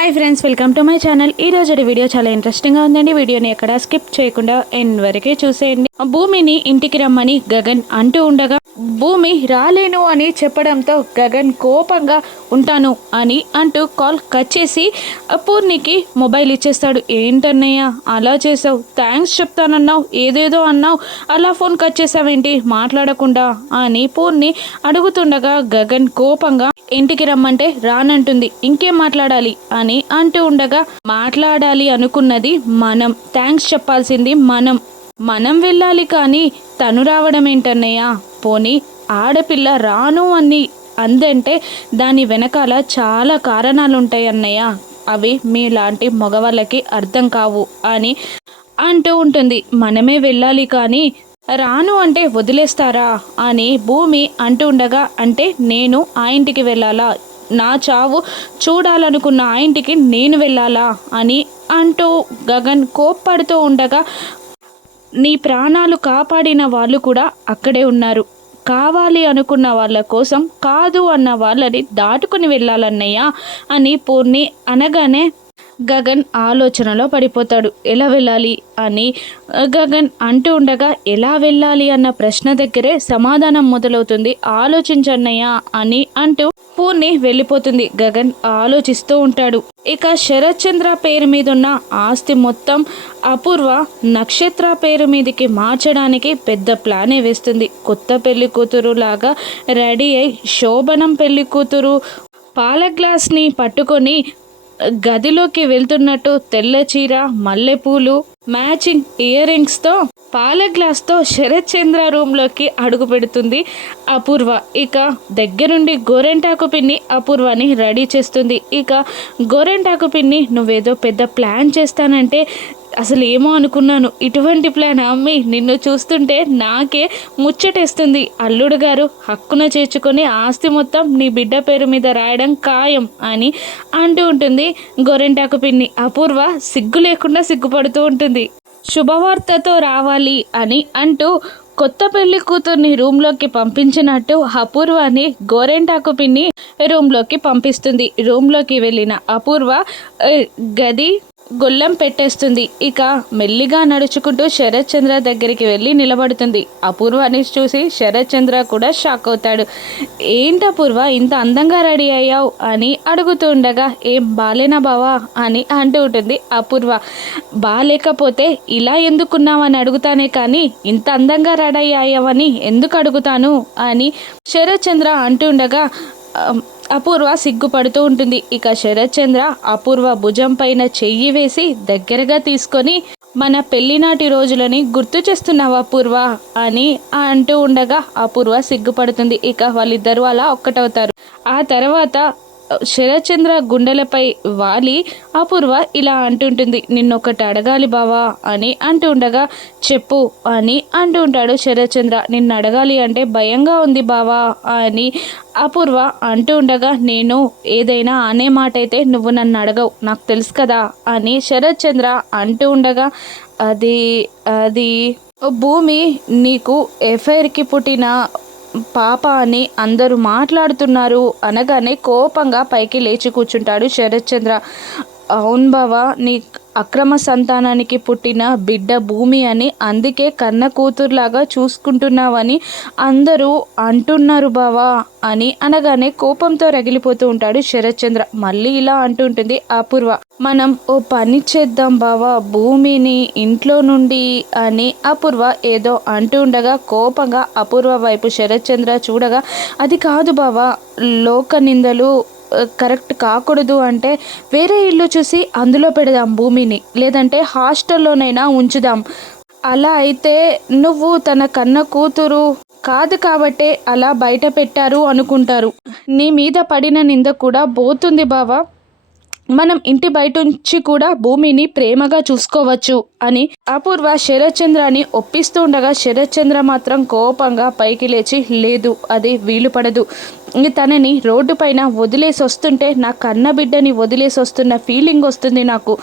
Hi friends, welcome to my channel. ఈ రోజు video చాలా ఇంట్రెస్టింగ్ గా ఉందండి. వీడియోని ఎక్కడ స్కిప్ చేయకుండా ఎండ్ వరకే చూసేయండి. భూమిని ఇంటికి రమ్మని గగన్ అంటూ ఉండగా భూమి రాలేను అని చెప్పడంతో గగన్ కోపంగా ఉంటాను అని అంటూ కాల్ కట్ చేసి పూర్ణికి మొబైల్ ఇచ్చేస్తాడు. ఏంటన్నయ్య అలా చేసావు? థ్యాంక్స్ చెప్తానన్నావు, ఏదేదో అన్నావు, అలా ఫోన్ కట్ చేసావేంటి మాట్లాడకుండా అని పూర్ణి అడుగుతుండగా గగన్ కోపంగా ఇంటికి రమ్మంటే రానంటుంది, ఇంకేం మాట్లాడాలి అని అంటూ ఉండగా మాట్లాడాలి అనుకున్నది మనం, థ్యాంక్స్ చెప్పాల్సింది మనం వెళ్ళాలి కానీ తను రావడం ఏంటన్నయ్య? పోనీ ఆడపిల్ల రాను అని అందంటే దాని వెనకాల చాలా కారణాలు ఉంటాయి అన్నయ్య, అవి మీలాంటి మగవాళ్ళకి అర్థం కావు అని అంటూ ఉంటుంది. మనమే వెళ్ళాలి కానీ రాను అంటే వదిలేస్తారా అని భూమి అంటూ ఉండగా, అంటే నేను ఆ ఇంటికి వెళ్ళాలా? నా చావు చూడాలనుకున్న ఆ ఇంటికి నేను వెళ్ళాలా అని అంటూ గగన్ కోప్పడుతూ ఉండగా, నీ ప్రాణాలు కాపాడిన వాళ్ళు కూడా అక్కడే ఉన్నారు, కావాలి అనుకున్న వాళ్ళ కోసం కాదు అన్న వాళ్ళని దాటుకుని వెళ్ళాలన్నయ్య అని పూర్ణి అనగానే గగన్ ఆలోచనలో పడిపోతాడు. ఎలా వెళ్ళాలి అని గగన్ అంటూ ఉండగా, ఎలా వెళ్ళాలి అన్న ప్రశ్న దగ్గరే సమాధానం మొదలవుతుంది. ఆలోచించన్నయ్య అని అంటూ పూర్ణి వెళ్ళిపోతుంది. గగన్ ఆలోచిస్తూ ఉంటాడు. ఇక శరత్ చంద్ర పేరు మీద ఉన్న ఆస్తి మొత్తం అపూర్వ నక్షత్ర పేరు మీదకి మార్చడానికి పెద్ద ప్లానే వేస్తుంది. కొత్త పెళ్లి కూతురు లాగా రెడీ అయి శోభనం పెళ్లి కూతురు పాల గ్లాస్ని పట్టుకొని గదిలోకి వెళ్తున్నట్టు తెల్ల చీర, మల్లెపూలు, మ్యాచింగ్ ఇయర్ రింగ్స్తో పాల గ్లాస్తో శరత్ చంద్ర రూమ్లోకి అడుగు పెడుతుంది అపూర్వ. ఇక దగ్గరుండి గోరెంటాకు పిన్ని అపూర్వని రెడీ చేస్తుంది. ఇక గోరెంటాకు పిన్ని, నువ్వేదో పెద్ద ప్లాన్ చేస్తానంటే అసలు ఏమో అనుకున్నాను, ఇటువంటి ప్లాన్ అమ్మి, నిన్ను చూస్తుంటే నాకే ముచ్చటేస్తుంది. అల్లుడు గారు హక్కున చేర్చుకొని ఆస్తి మొత్తం నీ బిడ్డ పేరు మీద రాయడం ఖాయం అని అంటూ ఉంటుంది గోరెంటాకు పిన్ని. అపూర్వ సిగ్గు లేకుండా సిగ్గుపడుతూ ఉంటుంది. శుభవార్తతో రావాలి అని అంటూ కొత్త పెళ్లి కూతుర్ని రూమ్లోకి పంపించినట్టు అపూర్వని గోరెంటాకు పిన్ని రూమ్లోకి పంపిస్తుంది. రూమ్లోకి వెళ్ళిన అపూర్వ గది గొల్లం పెట్టేస్తుంది. ఇక మెల్లిగా నడుచుకుంటూ శరత్ చంద్ర దగ్గరికి వెళ్ళి నిలబడుతుంది. అపూర్వని చూసి శరత్ చంద్ర కూడా షాక్ అవుతాడు. ఏంటి అపూర్వ ఇంత అందంగా రెడీ అయ్యావు అని అడుగుతూ ఉండగా, ఏం బాలేనా బావా అని అంటూ ఉంటుంది అపూర్వ. బాలేకపోతే ఇలా ఎందుకున్నావని అడుగుతానే కానీ ఇంత అందంగా రెడీ అయ్యావని ఎందుకు అడుగుతాను అని శరత్ చంద్ర అంటూ ఉండగా అపూర్వ సిగ్గుపడుతూ ఉంటుంది. ఇక శరత్ చంద్ర అపూర్వ భుజం పైన చెయ్యి వేసి దగ్గరగా తీసుకొని, మన పెళ్లినాటి రోజులని గుర్తు చేస్తున్నావు అపూర్వ అని అంటూ ఉండగా అపూర్వ సిగ్గుపడుతుంది. ఇక వాళ్ళిద్దరూ అలా ఒక్కటవుతారు. ఆ తర్వాత శరత్ చంద్ర గుండెలపై వాలి అపూర్వ ఇలా అంటుంటుంది, నిన్నొకటి అడగాలి బావా అని అంటూ ఉండగా, చెప్పు అని అంటూ ఉంటాడు శరత్ చంద్ర. నిన్ను అడగాలి అంటే భయంగా ఉంది బావా అని అపూర్వ అంటూ ఉండగా, నేను ఏదైనా అనే మాట అయితే నువ్వు నన్ను అడగవు, నాకు తెలుసు కదా అని శరత్ చంద్ర అంటూ ఉండగా, అది భూమి నీకు ఎఫ్ఐఆర్కి పుట్టిన పాప అని అందరూ మాట్లాడుతున్నారు అనగానే కోపంగా పైకి లేచి కూర్చుంటాడు శరత్ చంద్ర. అవును బావా, నీ అక్రమ సంతానానికి పుట్టిన బిడ్డ భూమి అని, అందుకే కన్న కూతురులాగా చూసుకుంటున్నావని అందరూ అంటున్నారు బావా అని అనగానే కోపంతో రగిలిపోతూ ఉంటాడు శరత్ చంద్ర. మళ్ళీ ఇలా అంటుంటుంది అపూర్వ, మనం ఓ పని చేద్దాం బావా, భూమిని ఇంట్లో నుండి అని అపూర్వ ఏదో అంటూ ఉండగా కోపంగా అపూర్వ వైపు శరత్ చంద్ర చూడగా, అది కాదు బావా, లోక నిందలు కరెక్ట్ కాకూడదు అంటే వేరే ఇల్లు చూసి అందులో పెడదాం భూమిని, లేదంటే హాస్టల్లోనైనా ఉంచుదాం. అలా అయితే నువ్వు తన కన్న కూతురు కాదు కాబట్టే అలా బయట పెట్టారు అనుకుంటారు, నీ మీద పడిన నింద కూడా పోతుంది బావా, మనం ఇంటి బయట నుంచి కూడా భూమిని ప్రేమగా చూసుకోవచ్చు అని అపూర్వ శరత్ చంద్రని ఒప్పిస్తూ ఉండగా శరత్ చంద్ర మాత్రం కోపంగా పైకి లేచి, లేదు అది వీలు పడదు, తనని రోడ్డు పైన వదిలేసి వస్తుంటే నా కన్న బిడ్డని వదిలేసి వస్తున్న ఫీలింగ్ వస్తుంది నాకు,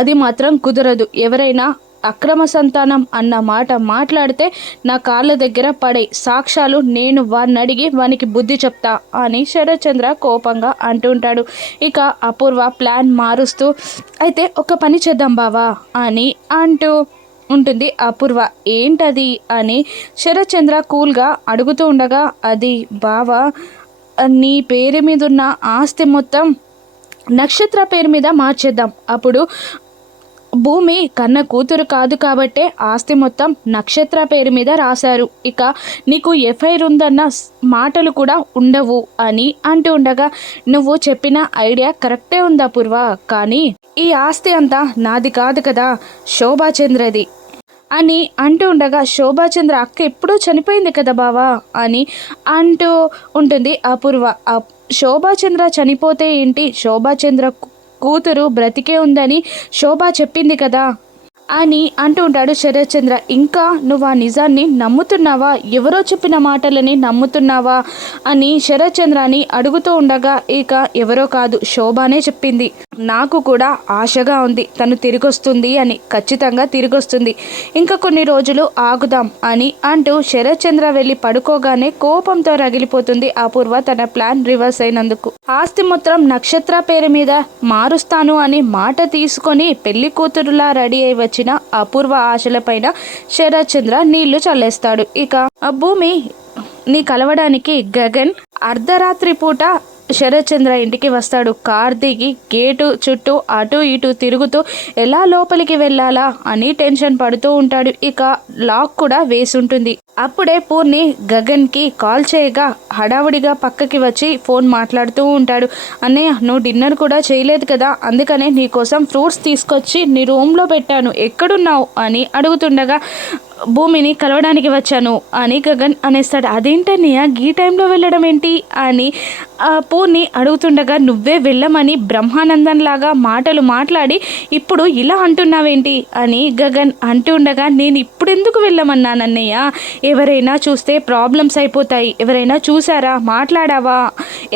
అది మాత్రం కుదరదు, ఎవరైనా అక్రమ సంతానం అన్న మాట మాట్లాడితే నా కాళ్ళ దగ్గర పడే సాక్ష్యాలు నేను వాడిని అడిగి వానికి బుద్ధి చెప్తా అని శరత్చంద్ర కోపంగా అంటుంటాడు. ఇక అపూర్వ ప్లాన్ మారుస్తూ అయితే ఒక పని చేద్దాం బావా అని అంటూ ఉంటుంది అపూర్వ. ఏంటది అని శరత్చంద్ర కూల్గా అడుగుతూ ఉండగా, అది బావా నీ పేరు మీద ఉన్న ఆస్తి మొత్తం నక్షత్ర పేరు మీద మార్చేద్దాం. అప్పుడు భూమి కన్న కూతురు కాదు కాబట్టే ఆస్తి మొత్తం నక్షత్ర పేరు మీద రాశారు. ఇక నీకు ఎఫ్ఐఆర్ ఉందన్న మాటలు కూడా ఉండవు అని అంటూ ఉండగా, నువ్వు చెప్పిన ఐడియా కరెక్టే ఉంది అపూర్వ, కానీ ఈ ఆస్తి అంతా నాది కాదు కదా, శోభాచంద్రది అని అంటూ ఉండగా, శోభాచంద్ర అక్క ఎప్పుడూ చనిపోయింది కదా బావా అని అంటూ ఉంటుంది అపూర్వ. శోభాచంద్ర చనిపోతే ఏంటి, శోభాచంద్ర కూతురు బ్రతికే ఉందని శోభ చెప్పింది కదా అని అంటూ ఉంటాడు శరత్చంద్ర. ఇంకా నువ్వు ఆ నిజాన్ని నమ్ముతున్నావా, ఎవరో చెప్పిన మాటలని నమ్ముతున్నావా అని శరత్చంద్రని అడుగుతూ ఉండగా, ఇక ఎవరో కాదు శోభానే చెప్పింది. నాకు కూడా ఆశగా ఉంది తను తిరిగొస్తుంది అని. ఖచ్చితంగా తిరిగొస్తుంది, ఇంకా కొన్ని రోజులు ఆగుదాం అని అంటూ శరత్చంద్ర వెళ్ళి పడుకోగానే కోపంతో రగిలిపోతుంది అపూర్వ తన ప్లాన్ రివర్స్ అయినందుకు. ఆస్తి మొత్తం నక్షత్ర పేరు మీద మారుస్తాను అని మాట తీసుకొని పెళ్లి కూతురులా రెడీ అయి వచ్చిన అపూర్వ ఆశలపైన శరత్చంద్ర నీళ్లు చల్లేస్తాడు. ఇక భూమి నీ కలవడానికి గగన్ అర్ధరాత్రి పూట శరత్చంద్ర ఇంటికి వస్తాడు. కార్ దిగి గేటు చుట్టూ అటు ఇటు తిరుగుతూ ఎలా లోపలికి వెళ్ళాలా అని టెన్షన్ పడుతూ ఉంటాడు. ఇక లాక్ కూడా వేసి ఉంటుంది. అప్పుడే పూర్ణి గగన్కి కాల్ చేయగా హడావుడిగా పక్కకి వచ్చి ఫోన్ మాట్లాడుతూ ఉంటాడు. అన్నయ్య నువ్వు డిన్నర్ కూడా చేయలేదు కదా, అందుకనే నీకోసం ఫ్రూట్స్ తీసుకొచ్చి నీ రూమ్లో పెట్టాను, ఎక్కడున్నావు అని అడుగుతుండగా, భూమిని కలవడానికి వచ్చాను అని గగన్ అనేస్తాడు. అదేంటన్నయ్య ఈ టైంలో వెళ్ళడం ఏంటి అని పూర్ణి అడుగుతుండగా, నువ్వే వెళ్ళమని బ్రహ్మానందం లాగా మాటలు మాట్లాడి ఇప్పుడు ఇలా అంటున్నావేంటి అని గగన్ అంటుండగా, నేను ఇప్పుడు ఎందుకు వెళ్ళమన్నానన్నయ్య, ఎవరైనా చూస్తే ప్రాబ్లమ్స్ అయిపోతాయి, ఎవరైనా చూసారా, మాట్లాడావా,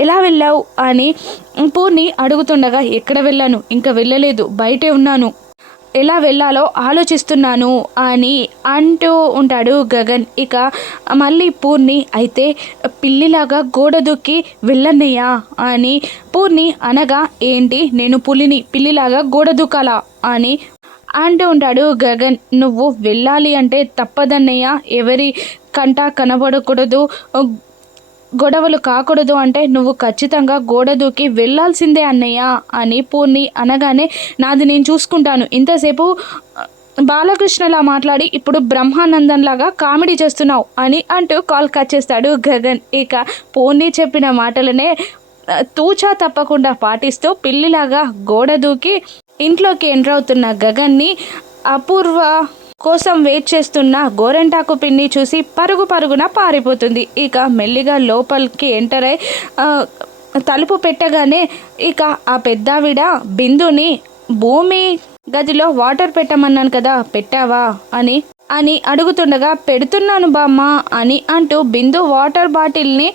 ఎలా వెళ్ళావు అని పూర్ణి అడుగుతుండగా, ఎక్కడ వెళ్ళాను, ఇంకా వెళ్ళలేదు, బయటే ఉన్నాను, ఎలా వెళ్ళాలో ఆలోచిస్తున్నాను అని అంటూ ఉంటాడు గగన్. ఇక మళ్ళీ పూర్ణి అయితే పిల్లిలాగా గోడ దూకి వెళ్ళన్నయ్యా అని పూర్ణి అనగా, ఏంటి నేను పులిని పిల్లిలాగా గోడ దూకాలా అని అంటూ ఉంటాడు గగన్. నువ్వు వెళ్ళాలి అంటే తప్పదన్నయ్య, ఎవరి కంట కనబడకూడదు, గొడవలు కాకూడదు అంటే నువ్వు ఖచ్చితంగా గోడ దూకి వెళ్ళాల్సిందే అన్నయ్య అని పూర్ణి అనగానే, నాది నేను చూసుకుంటాను, ఇంతసేపు బాలకృష్ణలా మాట్లాడి ఇప్పుడు బ్రహ్మానందంలాగా కామెడీ చేస్తున్నావు అని అంటూ కాల్ కట్ చేస్తాడు గగన్. ఇక పూర్ణి చెప్పిన మాటలనే తూచా తప్పకుండా పాటిస్తూ పిల్లిలాగా గోడ దూకి ఇంట్లోకి ఎంటర్ అవుతున్న గగన్ని అపూర్వ కోసం వెయిట్ చేస్తున్న గోరెంటాకు పిన్ని చూసి పరుగున పారిపోతుంది. ఇక మెల్లిగా లోపలికి ఎంటర్ అయి తలుపు పెట్టగానే ఇక ఆ పెద్దావిడ బిందుని భూమి గదిలో వాటర్ పెట్టమన్నాను కదా, పెట్టావా అని అడుగుతుండగా, పెడుతున్నాను బామ్మ అని అంటూ బిందు వాటర్ బాటిల్ని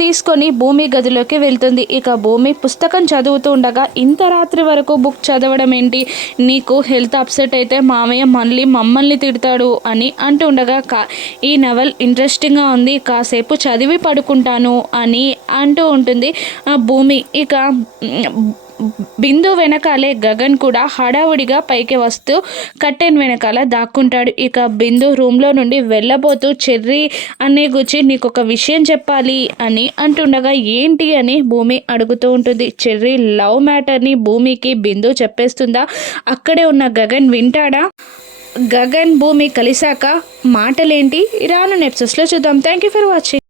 తీసుకొని భూమి గదిలోకి వెళ్తుంది. ఇక భూమి పుస్తకం చదువుతూ ఉండగా, ఇంత రాత్రి వరకు బుక్ చదవడం ఏంటి, నీకు హెల్త్ అప్సెట్ అయితే మామయ్య మళ్ళీ మమ్మల్ని తిడతాడు అని అంటూ ఉండగా, ఈ నవల్ ఇంట్రెస్టింగ్గా ఉంది, కాసేపు చదివి పడుకుంటాను అని అంటూ ఉంటుంది భూమి. ఇక బిందు వెనకాలే గగన్ కూడా హడావుడిగా పైకి వస్తూ కట్టెన్ వెనకాల దాక్కుంటాడు. ఇక బిందు రూమ్లో నుండి వెళ్ళబోతూ, చెర్రీ అనే గుచ్చి నీకు ఒక విషయం చెప్పాలి అని అంటుండగా, ఏంటి అని భూమి అడుగుతూ ఉంటుంది. చెర్రీ లవ్ మ్యాటర్ని భూమికి బిందు చెప్పేస్తుందా, అక్కడే ఉన్న గగన్ వింటాడా, గగన్ భూమి కలిశాక మాటలేంటి, రాను ఎపిసోడ్స్లో చూద్దాం. Thank you for watching.